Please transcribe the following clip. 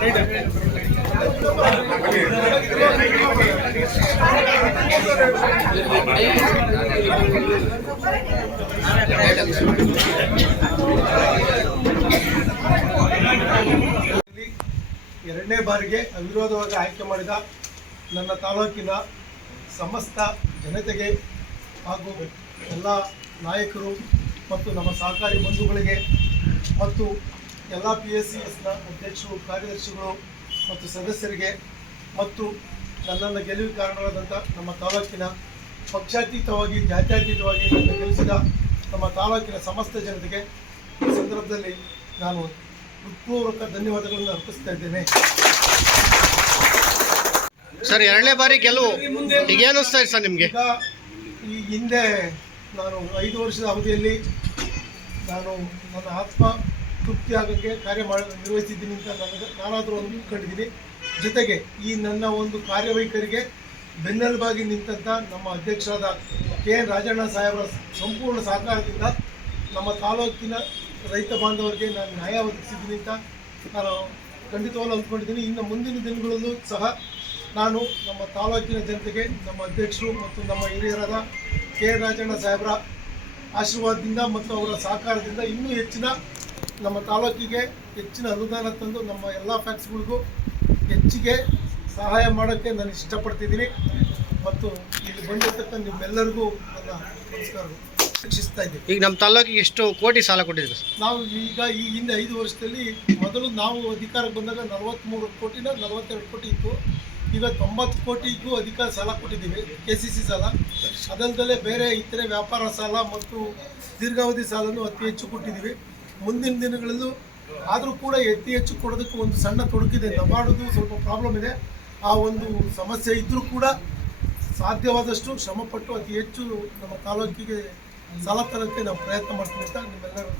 ಎರಡನೇ ಬಾರಿಗೆ ಅವಿರೋಧವಾಗಿ ಆಯ್ಕೆ ಮಾಡಿದ ನನ್ನ ತಾಲೂಕಿನ ಸಮಸ್ತ ಜನತೆಗೆ ಹಾಗೂ ಎಲ್ಲ ನಾಯಕರು ಮತ್ತು ನಮ್ಮ ಸಹಕಾರಿ ಬಂಧುಗಳಿಗೆ ಮತ್ತು ಎಲ್ಲ PSCSನ ಅಧ್ಯಕ್ಷರು, ಕಾರ್ಯದರ್ಶಿಗಳು ಮತ್ತು ಸದಸ್ಯರಿಗೆ ಮತ್ತು ನನ್ನನ್ನು ಗೆಲುವಿಗೆ ಕಾರಣವಾದಂಥ ನಮ್ಮ ತಾಲೂಕಿನ ಪಕ್ಷಾತೀತವಾಗಿ ಜಾತ್ಯತೀತವಾಗಿ ನನ್ನ ಗೆಲ್ಲಿಸಿದ ನಮ್ಮ ತಾಲೂಕಿನ ಸಮಸ್ತ ಜನತೆಗೆ ಈ ಸಂದರ್ಭದಲ್ಲಿ ನಾನು ಹೃತ್ಪೂರ್ವಕ ಧನ್ಯವಾದಗಳನ್ನು ಅರ್ಪಿಸ್ತಾ ಇದ್ದೇನೆ. ಸರ್, ಎರಡನೇ ಬಾರಿ ಗೆಲುವು ಈಗ ಅನಿಸ್ತಾ ಇದೆ ಸರ್ ನಿಮಗೆ? ಈಗ ಈ ಹಿಂದೆ ನಾನು 5 ವರ್ಷದ ಅವಧಿಯಲ್ಲಿ ನಾನು ನನ್ನ ಆತ್ಮ ತೃಪ್ತಿ ಆಗೋಕ್ಕೆ ನಿರ್ವಹಿಸಿದ್ದೀನಿ ಅಂತ ನಾನಾದರೂ ಅಂದ್ಕೊಂಡಿದ್ದೀನಿ. ಜೊತೆಗೆ ಈ ನನ್ನ ಒಂದು ಕಾರ್ಯವೈಖರಿಗೆ ಬೆನ್ನೆಲುಬಾಗಿ ನಿಂತಂಥ ನಮ್ಮ ಅಧ್ಯಕ್ಷರಾದ KN ರಾಜಣ್ಣ ಸಾಹೇಬರ ಸಂಪೂರ್ಣ ಸಹಕಾರದಿಂದ ನಮ್ಮ ತಾಲೂಕಿನ ರೈತ ಬಾಂಧವರಿಗೆ ನಾನು ನ್ಯಾಯ ಒದಗಿಸಿದ್ದೀನಿ ಅಂತ ನಾನು ಖಂಡಿತವಾಗ್ಲೂ ಅಂದ್ಕೊಂಡಿದ್ದೀನಿ. ಇನ್ನು ಮುಂದಿನ ದಿನಗಳಲ್ಲೂ ಸಹ ನಾನು ನಮ್ಮ ತಾಲೂಕಿನ ಜನತೆಗೆ ನಮ್ಮ ಅಧ್ಯಕ್ಷರು ಮತ್ತು ನಮ್ಮ ಹಿರಿಯರಾದ KN ರಾಜಣ್ಣ ಸಾಹೇಬರ ಆಶೀರ್ವಾದದಿಂದ ಮತ್ತು ಅವರ ಸಹಕಾರದಿಂದ ಇನ್ನೂ ಹೆಚ್ಚಿನ ನಮ್ಮ ತಾಲೂಕಿಗೆ ಹೆಚ್ಚಿನ ಅನುದಾನ ತಂದು ನಮ್ಮ ಎಲ್ಲ ಫ್ಯಾಕ್ಟ್ಸ್ಗಳಿಗೂ ಹೆಚ್ಚಿಗೆ ಸಹಾಯ ಮಾಡೋಕ್ಕೆ ನಾನು ಇಷ್ಟಪಡ್ತಿದ್ದೀನಿ. ಮತ್ತು ಇಲ್ಲಿ ಬಂದಿರತಕ್ಕ ನಿಮ್ಮೆಲ್ಲರಿಗೂ ನನ್ನ ನಮಸ್ಕಾರಗಳು ರಕ್ಷಿಸ್ತಾ ಇದ್ದೀವಿ. ಈಗ ನಮ್ಮ ತಾಲೂಕಿಗೆ ಎಷ್ಟು ಕೋಟಿ ಸಾಲ ಕೊಟ್ಟಿದ್ದೀವಿ? ನಾವು ಈಗ ಈ ಹಿಂದೆ 5 ವರ್ಷದಲ್ಲಿ ಮೊದಲು ನಾವು ಅಧಿಕಾರಕ್ಕೆ ಬಂದಾಗ 43 ಕೋಟಿನ 42 ಕೋಟಿ ಇತ್ತು. ಈಗ 90 ಕೋಟಿಗೂ ಅಧಿಕ ಸಾಲ ಕೊಟ್ಟಿದ್ದೀವಿ, KCC ಸಾಲ. ಅದಲ್ಲದೆ ಬೇರೆ ಇತರೆ ವ್ಯಾಪಾರ ಸಾಲ ಮತ್ತು ದೀರ್ಘಾವಧಿ ಸಾಲನ್ನು ಅತಿ ಹೆಚ್ಚು ಕೊಟ್ಟಿದ್ದೀವಿ. ಮುಂದಿನ ದಿನಗಳಲ್ಲೂ ಆದರೂ ಕೂಡ ಅತಿ ಹೆಚ್ಚು ಕೊಡೋದಕ್ಕೆ ಒಂದು ಸಣ್ಣ ತೊಡಕಿದೆ. ನಬಾರ್ದು ಸ್ವಲ್ಪ ಪ್ರಾಬ್ಲಮ್ ಇದೆ. ಆ ಒಂದು ಸಮಸ್ಯೆ ಇದ್ದರೂ ಕೂಡ ಸಾಧ್ಯವಾದಷ್ಟು ಶ್ರಮಪಟ್ಟು ಅತಿ ಹೆಚ್ಚು ನಮ್ಮ ತಾಲೂಕಿಗೆ ಸಾಲ ತರೋಕ್ಕೆ ನಾವು ಪ್ರಯತ್ನ ಮಾಡ್ತೀವಿ ಅಂತ ನಿಮ್ಮೆಲ್ಲರೂ